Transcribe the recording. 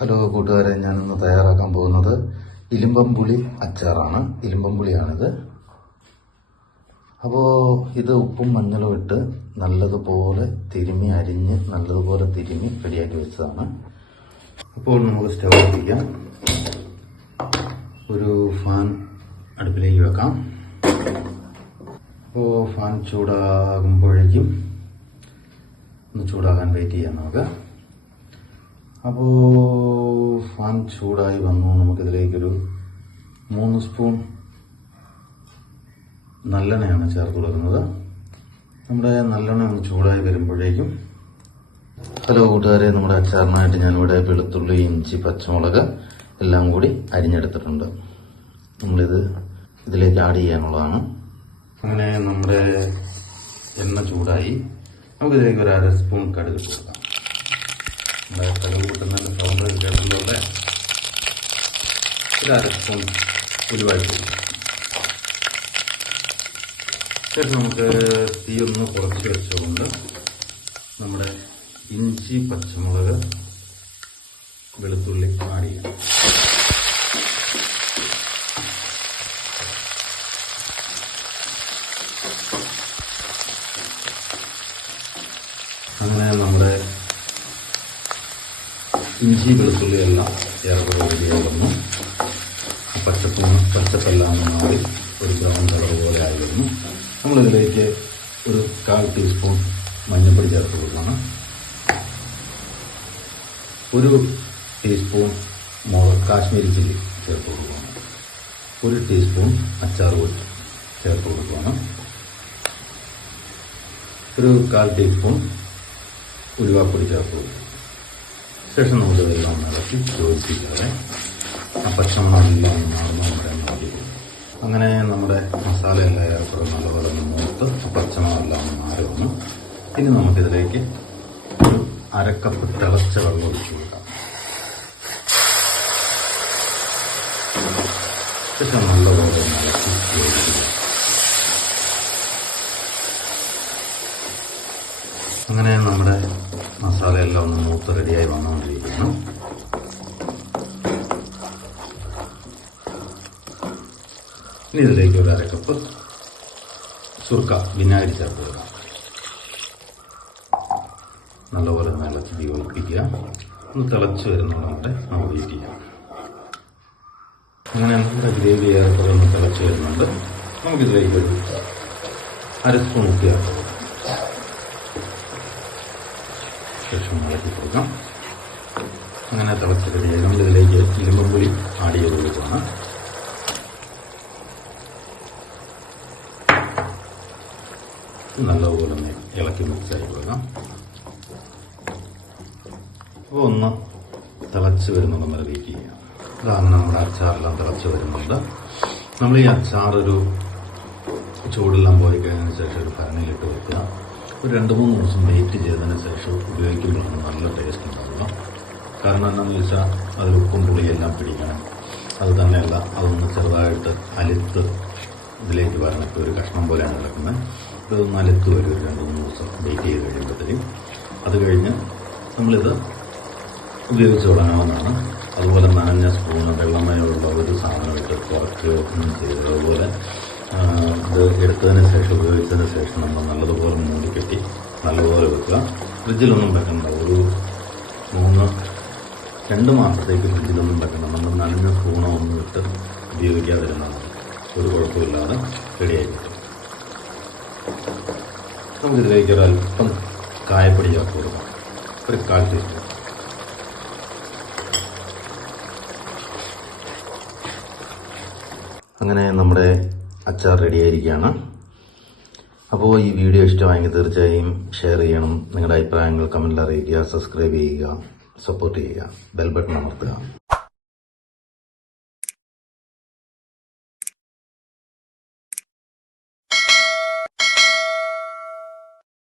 Hello കൂട്ടുകാരെ, ഞാനിന്ന് തയ്യാറാക്കാൻ പോകുന്നത് ഇലിമ്പംപുളി അച്ചാറാണ്. ഇലിമ്പംപുളിയാണിത്. അപ്പോൾ ഇത് ഉപ്പും മഞ്ഞളും ഇട്ട് നല്ലതുപോലെ അരിഞ്ഞ് നല്ലതുപോലെ തിരുമ്മി റെഡിയാക്കി വെച്ചതാണ്. അപ്പോൾ നമുക്ക് സ്റ്റവ് കത്തിക്കാം. ഒരു ഫാൻ അടുപ്പിലേക്ക് വെക്കാം. അപ്പോൾ ഫാൻ ചൂടാകുമ്പോഴേക്കും ഒന്ന് ചൂടാകാൻ വെയിറ്റ് ചെയ്യാം നമുക്ക്. അപ്പോൾ ഫാൻ ചൂടായി വന്നു. നമുക്കിതിലേക്കൊരു 3 സ്പൂൺ നല്ലെണ്ണയാണ് ചേർത്ത് കൊടുക്കുന്നത്. നമ്മുടെ നല്ലെണ്ണ ഒന്ന് ചൂടായി വരുമ്പോഴേക്കും, ഹലോ കൂട്ടുകാരെ, നമ്മുടെ അച്ചാറിനായിട്ട് ഞാനിവിടെ വെളുത്തുള്ളി, ഇഞ്ചി, പച്ചമുളക് എല്ലാം കൂടി അരിഞ്ഞെടുത്തിട്ടുണ്ട്. നമ്മളിത് ഇതിലേക്ക് ആഡ് ചെയ്യാനുള്ളതാണ്. അങ്ങനെ നമ്മുടെ എണ്ണ ചൂടായി. നമുക്കിതിലേക്ക് ഒരു 1/2 സ്പൂൺ കടുക് കൊടുക്കാം. കടുക് കൂട്ടുന്നതിൻ്റെ സൗണ്ട് കേട്ടതുപോലെ ഒരു 1/2 സ്പൂൺ ഉലുവായിട്ട് കൊടുക്കാം. ശേഷം നമുക്ക് തീ ഒന്ന് കുറച്ച് വെച്ചുകൊണ്ട് നമ്മുടെ ഇഞ്ചി, പച്ചമുളക്, വെളുത്തുള്ളി ആഡ് ചെയ്യാം. അങ്ങനെ നമ്മുടെ ഇഞ്ചി, വെളുത്തുള്ളി എല്ലാം ഏറെക്കുറെ റെഡിയായി വന്നു. പച്ചപ്പെല്ലാം മാറി ഒരു ബ്രൗൺ കളർ പോലെ ആയി വരുന്നു. നമ്മളിതിലേക്ക് ഒരു 1/4 ടീസ്പൂൺ മഞ്ഞൾപ്പൊടി ചേർത്ത് കൊടുക്കണം. 1 ടീസ്പൂൺ കാശ്മീരി ചില്ലി ചേർത്ത് കൊടുക്കണം. 1 ടീസ്പൂൺ അച്ചാർ പൊടി ചേർത്ത് കൊടുക്കണം. ഒരു 1/4 ടീസ്പൂൺ ഉലുവാപ്പൊടി ചേർത്ത് കൊടുക്കും. ശേഷം നമുക്ക് ഇതെല്ലാം ഇളക്കി യോജിപ്പിക്കാതെ ആ പച്ചമണമെല്ലാം മാറുന്ന. അങ്ങനെ നമ്മുടെ മസാല എല്ലാം ഏർപ്പെടും നല്ലപോലെ മൂത്ത് പച്ചമണമെല്ലാം മാറി വന്നു. ഇനി നമുക്കിതിലേക്ക് ഒരു 1/2 കപ്പ് തിളച്ച വെള്ളം ഒഴിച്ചു കൊടുക്കാം. ശേഷം നല്ലപോലെ ഇളക്കി യോജിപ്പിക്കുക. അങ്ങനെ നമ്മുടെ മസാല എല്ലാം ഒന്ന് മൂത്ത് റെഡിയായി വന്നുകൊണ്ടിരിക്കുന്നു. ഇനി ഇതിലേക്ക് ഒരു 1/2 കപ്പ് സുർക്ക വിനാഗിരി ചേർത്ത് കൊടുക്കാം. നല്ലപോലെ നല്ല യോജിപ്പിക്കുക. ഒന്ന് തിളച്ച് വരുന്നതുകൊണ്ട് നമുക്ക് വെയിറ്റ് ചെയ്യാം. അങ്ങനെ നമ്മുടെ ഗ്രേവി ഏറെക്കുറെ ഒന്ന് തിളച്ച് വരുന്നുണ്ട്. നമുക്കിതിലേക്ക് ഒരു 1/2 സ്പൂൺ ഉപ്പ് ചേർത്ത് കൊടുക്കാം. ശേഷം ഇളക്കി കൊടുക്കാം. അങ്ങനെ തിളച്ച് റെഡിയായി. നമ്മളിതിലേക്ക് ഇലിമ്പംപുളി ആഡ് ചെയ്ത് കൊടുക്കുകയാണ്. നല്ലപോലെ ഒന്ന് ഇളക്കി മിക്സായി കൊടുക്കാം. അപ്പോൾ ഒന്ന് തിളച്ച് വരുന്നത് നമ്മൾ വെയിറ്റ് ചെയ്യാം. അതാണ് നമ്മുടെ അച്ചാറെല്ലാം തിളച്ച് വരുന്നുണ്ട്. നമ്മൾ ഈ അച്ചാർ ഒരു ചൂടെല്ലാം പോയി കഴിഞ്ഞതിന് ശേഷം ഒരു ഭരണിയിലിട്ട് വെക്കുക. ഒരു 2-3 ദിവസം വെയിറ്റ് ചെയ്തതിന് ശേഷം ഉപയോഗിക്കുമ്പോഴാണ് നല്ല ടേസ്റ്റ് ഉണ്ടാവുക. കാരണം എന്താണെന്ന് വെച്ചാൽ അതിൽ ഉപ്പും പുളിയെല്ലാം പിടിക്കണം. അത് തന്നെയല്ല, അതൊന്ന് ചെറുതായിട്ട് അലുത്ത് ഇതിലേക്ക് വരണം. ഇപ്പോൾ ഒരു കഷ്ണം പോലെയാണ് കിടക്കുന്നത്. ഇതൊന്ന് അലുത്ത് വരും. ഒരു 2-3 ദിവസം വെയിറ്റ് ചെയ്ത് കഴിയുമ്പോഴത്തേക്കും അത് കഴിഞ്ഞ് നമ്മളിത് ഉപയോഗിച്ച് തുടങ്ങാവുന്നതാണ്. അതുപോലെ നനഞ്ഞ സ്പൂണ്, വെള്ളമയമുള്ള ഒരു സാധനം ഇട്ട് കുറയ്ക്കുകയൊന്നും ചെയ്ത് അതുപോലെ ഇത് എടുത്തതിന് ശേഷം ഉപയോഗിച്ചതിന് ശേഷം നമ്മൾ നല്ലതുപോലെ മൂടിക്കെട്ടി നല്ലതുപോലെ വെക്കുക. ഫ്രിഡ്ജിലൊന്നും വെക്കണ്ട. ഒരു 2 മാസത്തേക്ക് ഫ്രിഡ്ജിലൊന്നും വെക്കണ്ട. നമ്മൾ നനഞ്ഞ സ്പൂണോ ഒന്നും ഇട്ട് ഉപയോഗിക്കാതിരുന്നതാണ്. ഒരു കുഴപ്പമില്ലാതെ റെഡിയായി കിട്ടും. നമുക്കിതിലേക്ക് ഒരല്പം കായപ്പൊടി ചേർത്ത് കൊടുക്കാം. ഒരു 1/4 ടീസ്പൂൺ. അങ്ങനെ നമ്മുടെ അച്ചാർ റെഡിയായിരിക്കുകയാണ്. അപ്പോൾ ഈ വീഡിയോ ഇഷ്ടമായെങ്കിൽ തീർച്ചയായും ഷെയർ ചെയ്യണം. നിങ്ങളുടെ അഭിപ്രായങ്ങൾ കമൻറ്റിൽ അറിയിക്കുക. സബ്സ്ക്രൈബ് ചെയ്യുക, സപ്പോർട്ട് ചെയ്യുക, ബെൽ ബട്ടൺ അമർത്തുക.